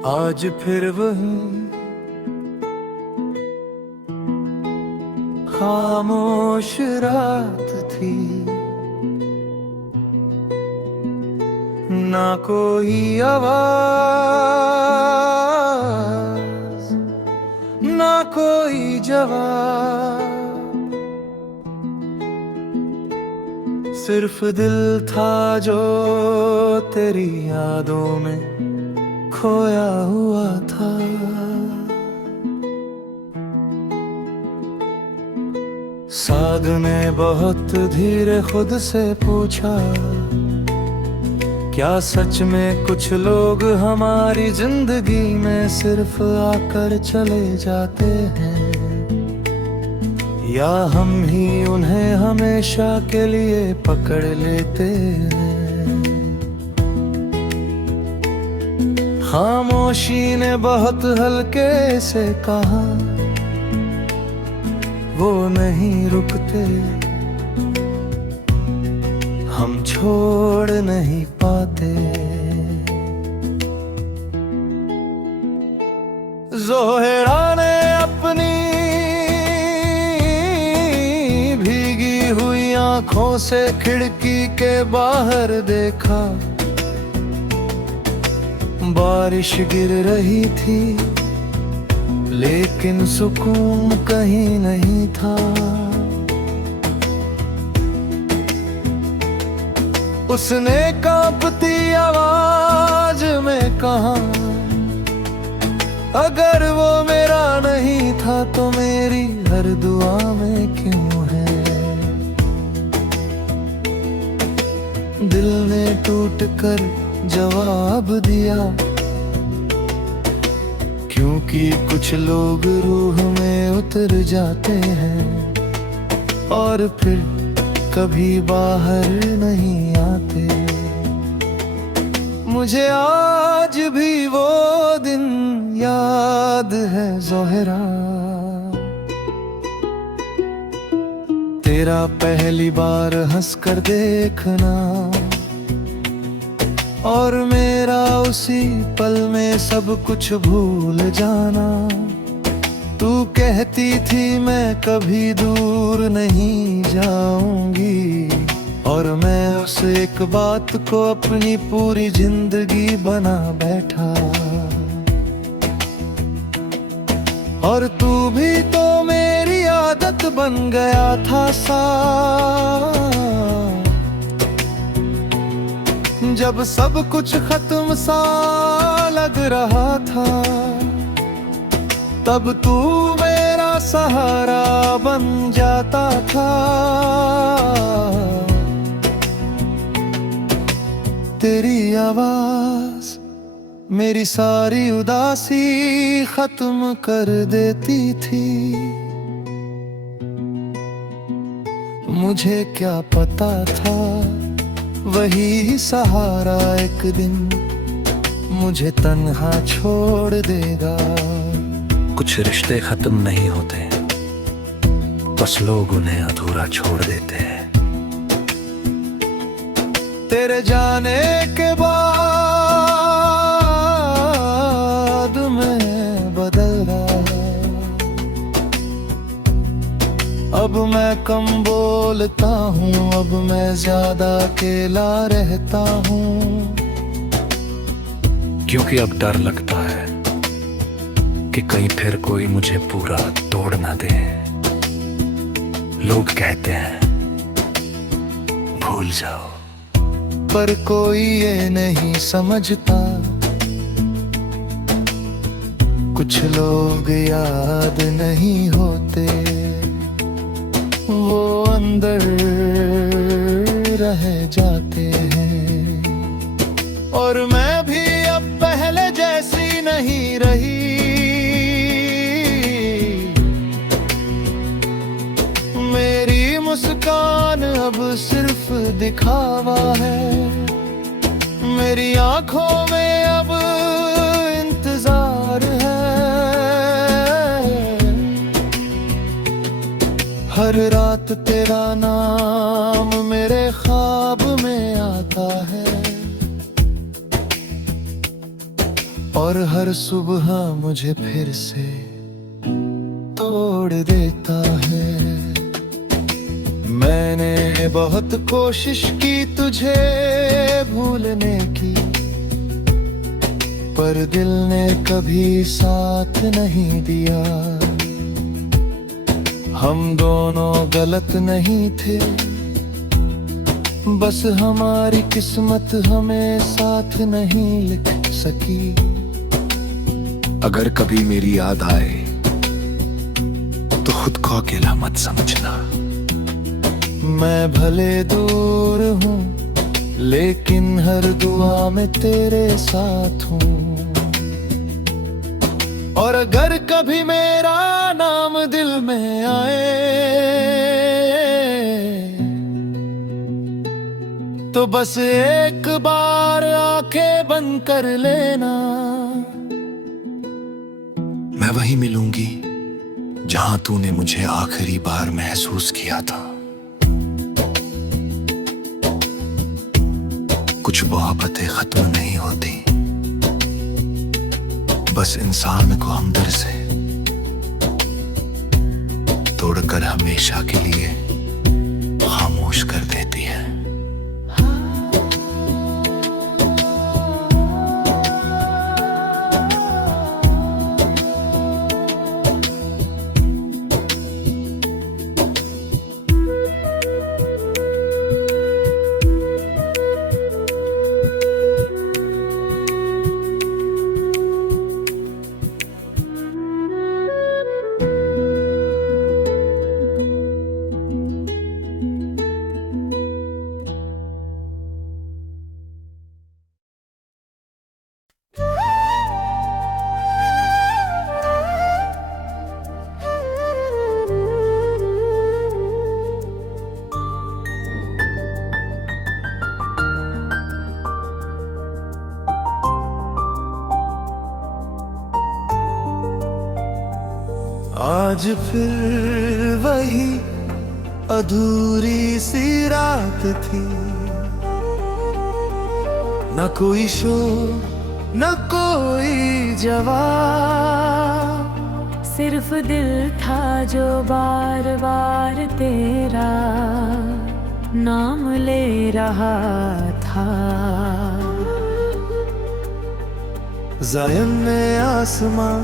आज फिर वही खामोश रात थी, ना कोई आवाज, ना कोई जवाब, सिर्फ दिल था जो तेरी यादों में खोया हुआ था। साध ने बहुत धीरे खुद से पूछा, क्या सच में कुछ लोग हमारी जिंदगी में सिर्फ आकर चले जाते हैं, या हम ही उन्हें हमेशा के लिए पकड़ लेते हैं। खामोशी ने बहुत हल्के से कहा, वो नहीं रुकते, हम छोड़ नहीं पाते। ज़ोहरा ने अपनी भीगी हुई आंखों से खिड़की के बाहर देखा। बारिश गिर रही थी लेकिन सुकून कहीं नहीं था। उसने कांपती आवाज में कहा, अगर वो मेरा नहीं था तो मेरी हर दुआ में क्यों है। दिल ने टूट कर जवाब दिया, क्योंकि कुछ लोग रूह में उतर जाते हैं और फिर कभी बाहर नहीं आते। मुझे आज भी वो दिन याद है ज़ोहरा, तेरा पहली बार हंसकर देखना और मेरा उसी पल में सब कुछ भूल जाना। तू कहती थी मैं कभी दूर नहीं जाऊंगी, और मैं उस एक बात को अपनी पूरी जिंदगी बना बैठा। और तू भी तो मेरी आदत बन गया था जब सब कुछ खत्म सा लग रहा था, तब तू मेरा सहारा बन जाता था। तेरी आवाज मेरी सारी उदासी खत्म कर देती थी। मुझे क्या पता था वही सहारा एक दिन मुझे तन्हा छोड़ देगा। कुछ रिश्ते खत्म नहीं होते, बस लोग उन्हें अधूरा छोड़ देते हैं। तेरे जाने के बाद मैं बदल रहा, अब मैं कम बोलता हूँ, अब मैं ज्यादा अकेला रहता हूँ। क्योंकि अब डर लगता है कि कहीं फिर कोई मुझे पूरा तोड़ ना दे। लोग कहते हैं भूल जाओ, पर कोई ये नहीं समझता, कुछ लोग याद नहीं होते, वो अंदर रह जाते हैं। और मैं भी अब पहले जैसी नहीं रही, मेरी मुस्कान अब सिर्फ दिखावा है, मेरी आंखों में अब इंतजार है। हर रात तेरा नाम मेरे ख्वाब में आता है, और और हर सुबह मुझे फिर से तोड़ देता है। मैंने बहुत कोशिश की तुझे भूलने की, पर दिल ने कभी साथ नहीं दिया। हम दोनों गलत नहीं थे, बस हमारी किस्मत हमें साथ नहीं लिख सकी। अगर कभी मेरी याद आए तो खुद को अकेला मत समझना। मैं भले दूर हूँ लेकिन हर दुआ में तेरे साथ हूँ। और अगर कभी मेरा नाम दिल में आए तो बस एक बार आंखें बंद कर लेना। मैं वहीं मिलूंगी जहां तूने मुझे आखिरी बार महसूस किया था। कुछ मोहब्बतें खत्म नहीं होती, बस इंसान को अंदर से तोड़कर हमेशा के लिए खामोश कर देती है। आज फिर वही अधूरी सी रात थी, न कोई शोर न कोई जवाब, सिर्फ दिल था जो बार बार तेरा नाम ले रहा था। ज़ायन ने आसमां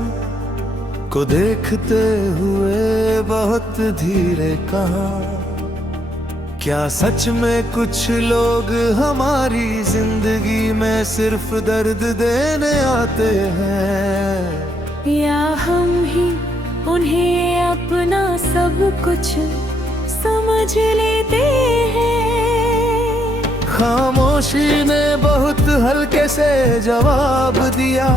को देखते हुए बहुत धीरे कहा, क्या सच में कुछ लोग हमारी जिंदगी में सिर्फ दर्द देने आते हैं, या हम ही उन्हें अपना सब कुछ समझ लेते हैं। खामोशी ने बहुत हल्के से जवाब दिया,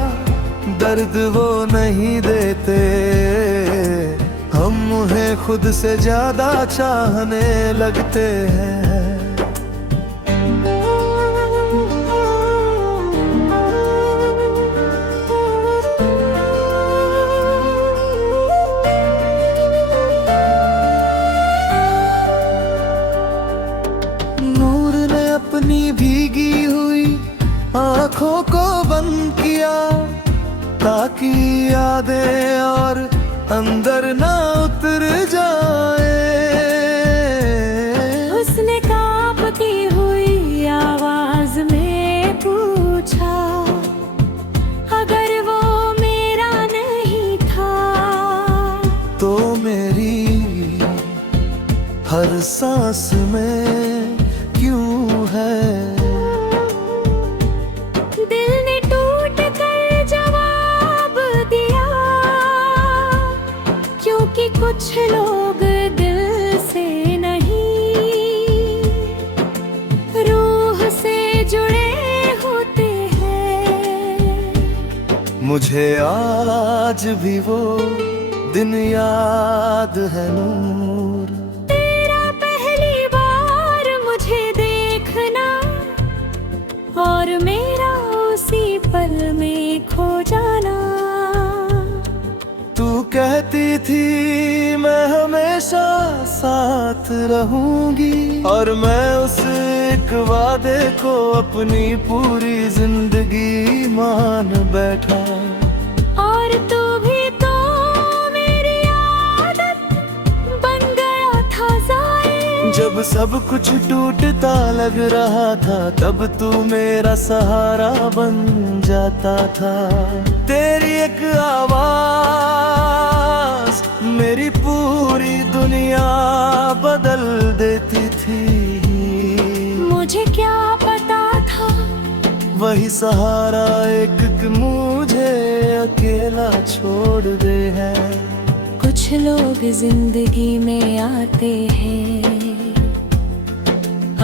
दर्द वो नहीं देते, हम उन्हें खुद से ज्यादा चाहने लगते हैं। नूर ने अपनी भीगी हुई आंखों को बंद किया, ताकि यादें और अंदर ना उतर जाए। उसने कांपती हुई आवाज में पूछा, अगर वो मेरा नहीं था तो मेरी हर सांस में क्यों है? कुछ लोग दिल से नहीं, रूह से जुड़े होते हैं। मुझे आज भी वो दिन याद है नूर, तेरा पहली बार मुझे देखना और मेरा उसी पल में खो जाना। तू कहती थी मैं हमेशा साथ रहूंगी, और मैं उस एक वादे को अपनी पूरी जिंदगी मान बैठा। और तू भी तो मेरी आदत बन गया था ज़ाहिर। जब सब कुछ टूटता लग रहा था तब तू मेरा सहारा बन जाता था। तेरी एक आवाज मेरी पूरी दुनिया बदल देती थी। मुझे क्या पता था वही सहारा एक मुझे अकेला छोड़ दे है। कुछ लोग जिंदगी में आते हैं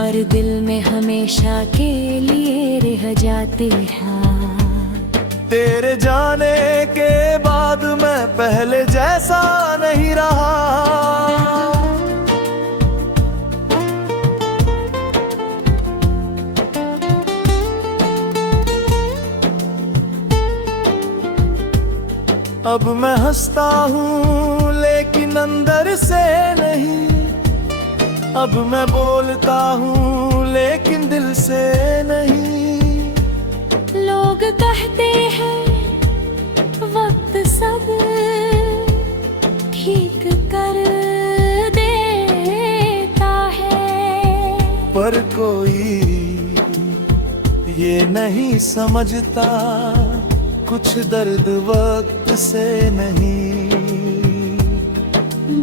और दिल में हमेशा के लिए रह जाते हैं। तेरे जाने के बाद मैं पहले जैसा नहीं रहा। अब मैं हंसता हूँ लेकिन अंदर से नहीं। अब मैं बोलता हूँ लेकिन दिल से नहीं। लोग कहते हैं वक्त सब ठीक कर देता है, पर कोई ये नहीं समझता कुछ दर्द वक्त से नहीं।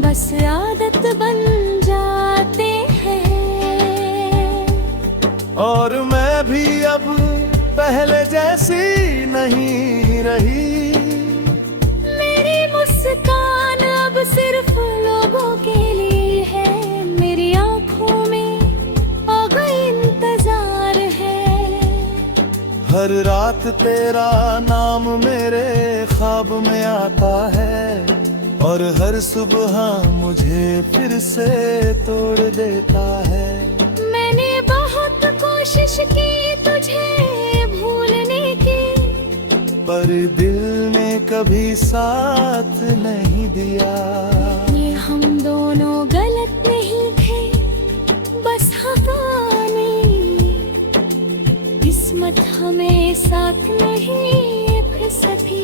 बस आदत बन जाते हैं। और मैं भी अब पहले जैसी नहीं रही। मेरी मुस्कान अब सिर्फ लोगों के लिए है। मेरी आंखों में अब इंतजार है। हर रात तेरा नाम मेरे ख्वाब में आता है और हर सुबह मुझे फिर से तोड़ देता है। मैंने बहुत कोशिश की तुझे भूलने की, पर दिल ने कभी साथ नहीं दिया। ये हम दोनों गलत नहीं थे, बस हवा ने किस्मत हमें साथ नहीं फिसली।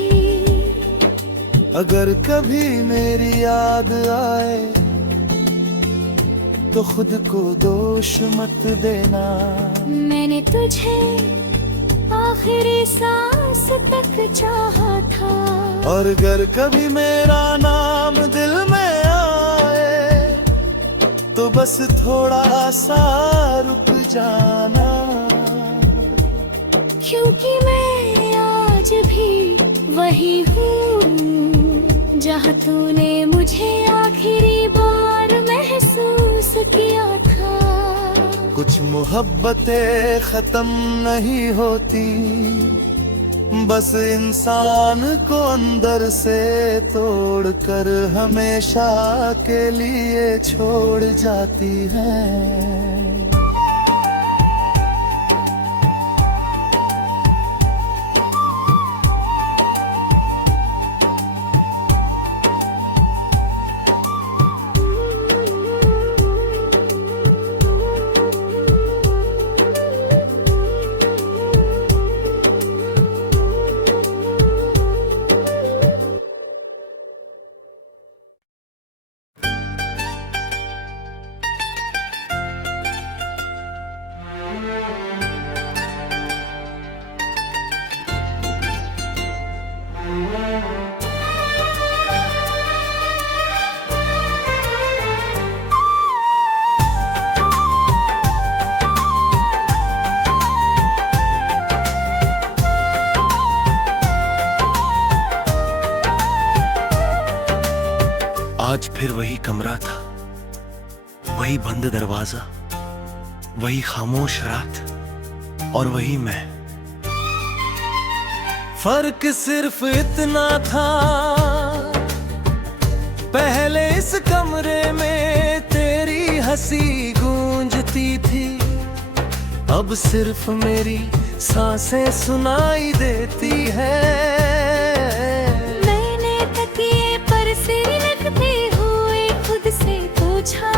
अगर कभी मेरी याद आए तो खुद को दोष मत देना। मैंने तुझे आखिरी सांस तक चाहा था। और अगर कभी मेरा नाम दिल में आए तो बस थोड़ा सा रुक जाना। क्योंकि मैं आज भी वही हूँ जहाँ तूने मुझे आखिरी बार महसूस किया था। कुछ मोहब्बतें खत्म नहीं होती, बस इंसान को अंदर से तोड़कर हमेशा के लिए छोड़ जाती है। आज फिर वही कमरा था, वही बंद दरवाजा, वही खामोश रात और वही मैं। फर्क सिर्फ इतना था, पहले इस कमरे में तेरी हंसी गूंजती थी, अब सिर्फ मेरी सांसें सुनाई देती है। मैंने तकिए पर सिर रखते हुए खुद से पूछा,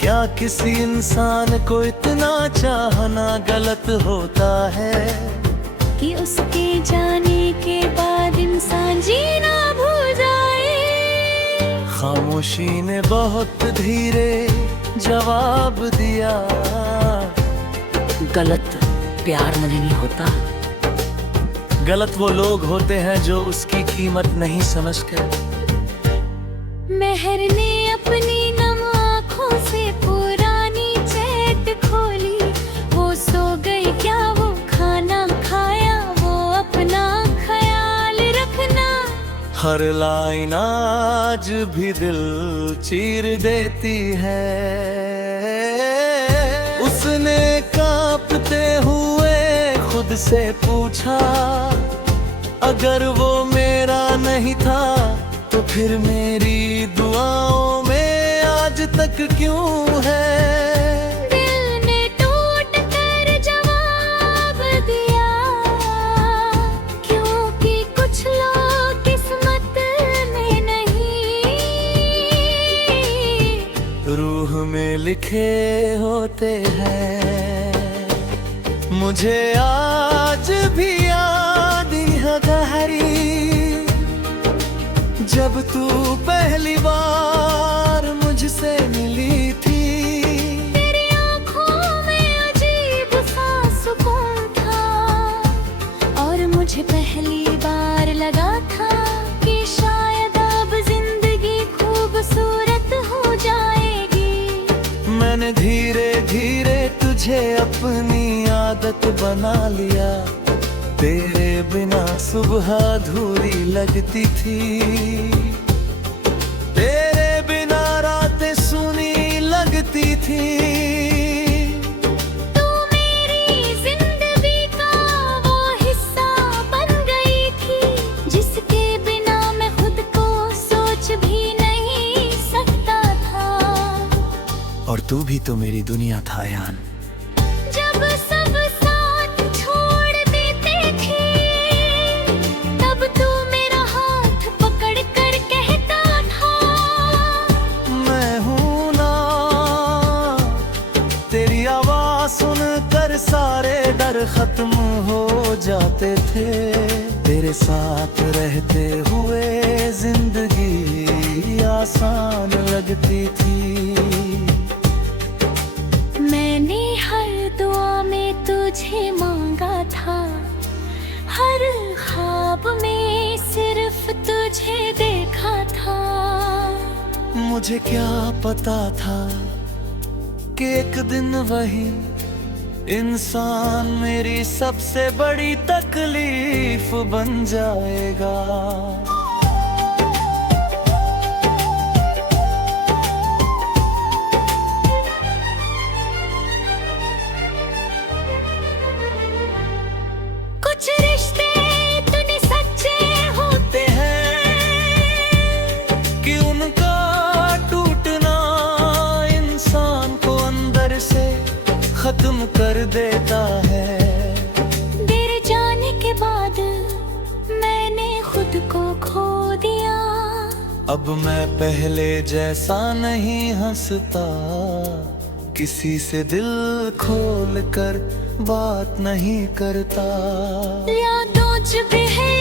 क्या किसी इंसान को इतना चाहना गलत होता है कि उसके जाने के बाद इंसान जीना भूल जाए। खामोशी ने बहुत धीरे जवाब दिया, गलत प्यार नहीं होता। गलत वो लोग होते हैं जो उसकी कीमत नहीं समझते। महर ने अपनी नम आँखों से पुरानी चैट खोली। वो सो गई क्या, वो खाना खाया, वो अपना ख्याल रखना। हर लाइन आज भी दिल चीर देती है। उसने कांपते हुए खुद से पूछा, अगर वो मेरा नहीं था तो फिर मेरी दुआओं में आज तक क्यों है? दिल ने टूट कर जवाब दिया, क्योंकि कुछ लोग किस्मत में नहीं, रूह में लिखे होते हैं। मुझे आज भी याद है गहरी, जब तू पहली बार मुझसे मिली थी। तेरी आँखों में अजीब सा सुकून था, और मुझे पहली बार लगा था कि शायद अब जिंदगी खूबसूरत हो जाएगी। मैंने धीरे धीरे तुझे अपनी आदत बना लिया। तेरे बिना सुबह अधूरी लगती थी, तेरे बिना रातें सुनी लगती थी। तू मेरी जिंदगी का वो हिस्सा बन गई थी, जिसके बिना मैं खुद को सोच भी नहीं सकता था। और तू भी तो मेरी दुनिया था यान। जब सब साथ छोड़ देते थे, तब तू मेरा हाथ पकड़ कर कहता था, मैं हूं ना। तेरी आवाज सुनकर सारे डर खत्म हो जाते थे। तेरे साथ रहते हुए जिंदगी आसान लगती थी। मैंने हर दुआ में तुझे मांगा था, हर ख्वाब में सिर्फ तुझे देखा था। मुझे क्या पता था कि एक दिन वही इंसान मेरी सबसे बड़ी तकलीफ बन जाएगा। कुछ रिश्ते इतने सच्चे होते कि उनका टूटना इंसान को अंदर से खत्म कर देता है। तेरे जाने के बाद मैंने खुद को खो दिया। अब मैं पहले जैसा नहीं हंसता, किसी से दिल खोल कर बात नहीं करता। यादों चुप है,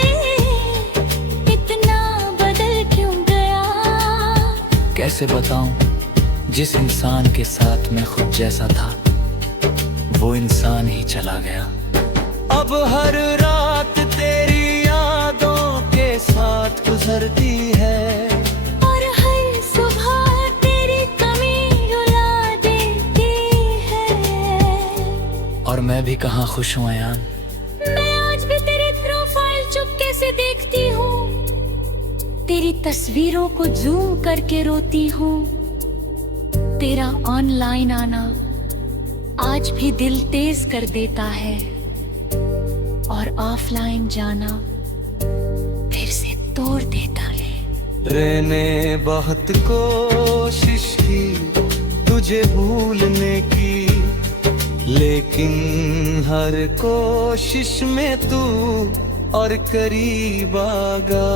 इतना बदल क्यों गया? कैसे बताऊं, जिस इंसान के साथ मैं खुद जैसा था, वो इंसान ही चला गया। अब हर रात तेरी यादों के साथ गुजरती है, और हर सुबह तेरी कमी रुला देती है। और मैं भी कहाँ खुश हूँ अयान। मैं आज भी तेरी प्रोफाइल चुपके से देखती हूँ, तेरी तस्वीरों को जूम करके रोती हूँ। तेरा ऑनलाइन आना आज भी दिल तेज कर देता है, और ऑफलाइन जाना फिर से तोड़ देता है। रहने बहुत कोशिश की तुझे भूलने की, लेकिन हर कोशिश में तू और करीब आ गया।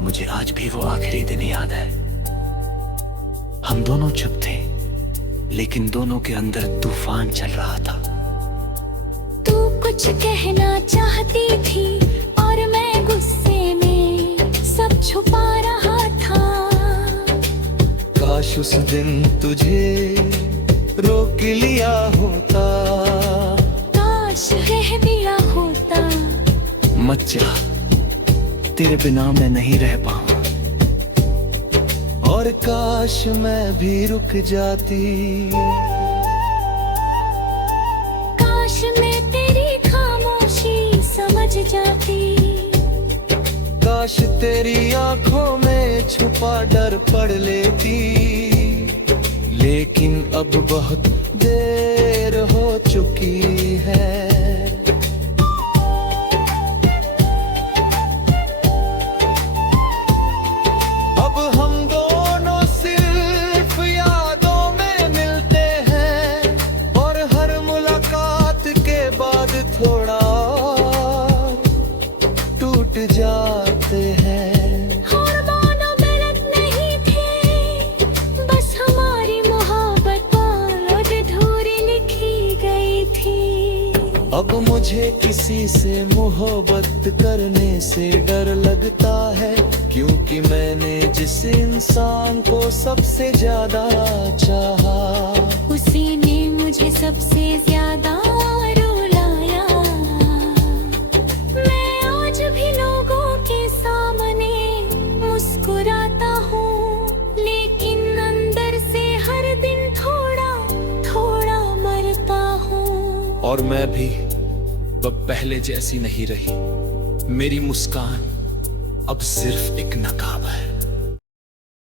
मुझे आज भी वो आखिरी दिन याद है। हम दोनों चुप थे, लेकिन दोनों के अंदर तूफान चल रहा था। तू कुछ कहना चाहती थी और मैं गुस्से में सब छुपा रहा था। काश उस दिन तुझे रोक लिया होता, काश कह दिया होता। मत जा, तेरे बिना मैं नहीं रह पाऊं। और काश मैं भी रुक जाती, काश मैं तेरी खामोशी समझ जाती। काश तेरी आंखों में छुपा डर पढ़ लेती। लेकिन अब बहुत देर हो चुकी है। अब हम दोनों सिर्फ यादों में मिलते हैं और हर मुलाकात के बाद थोड़ा टूट जाते हैं। हार्मोन गलत नहीं थे, बस हमारी मोहब्बत बहुत अधूरी लिखी गई थी। अब मुझे किसी से मोहब्बत करने से डर लगता है, क्योंकि मैंने जिस इंसान को सबसे ज्यादा चाहा, उसी ने मुझे सबसे ज्यादा रुलाया। मैं आज भी लोगों के सामने मुस्कुराता हूँ, लेकिन अंदर से हर दिन थोड़ा थोड़ा मरता हूँ। और मैं भी अब पहले जैसी नहीं रही। मेरी मुस्कान अब सिर्फ एक नकाब है।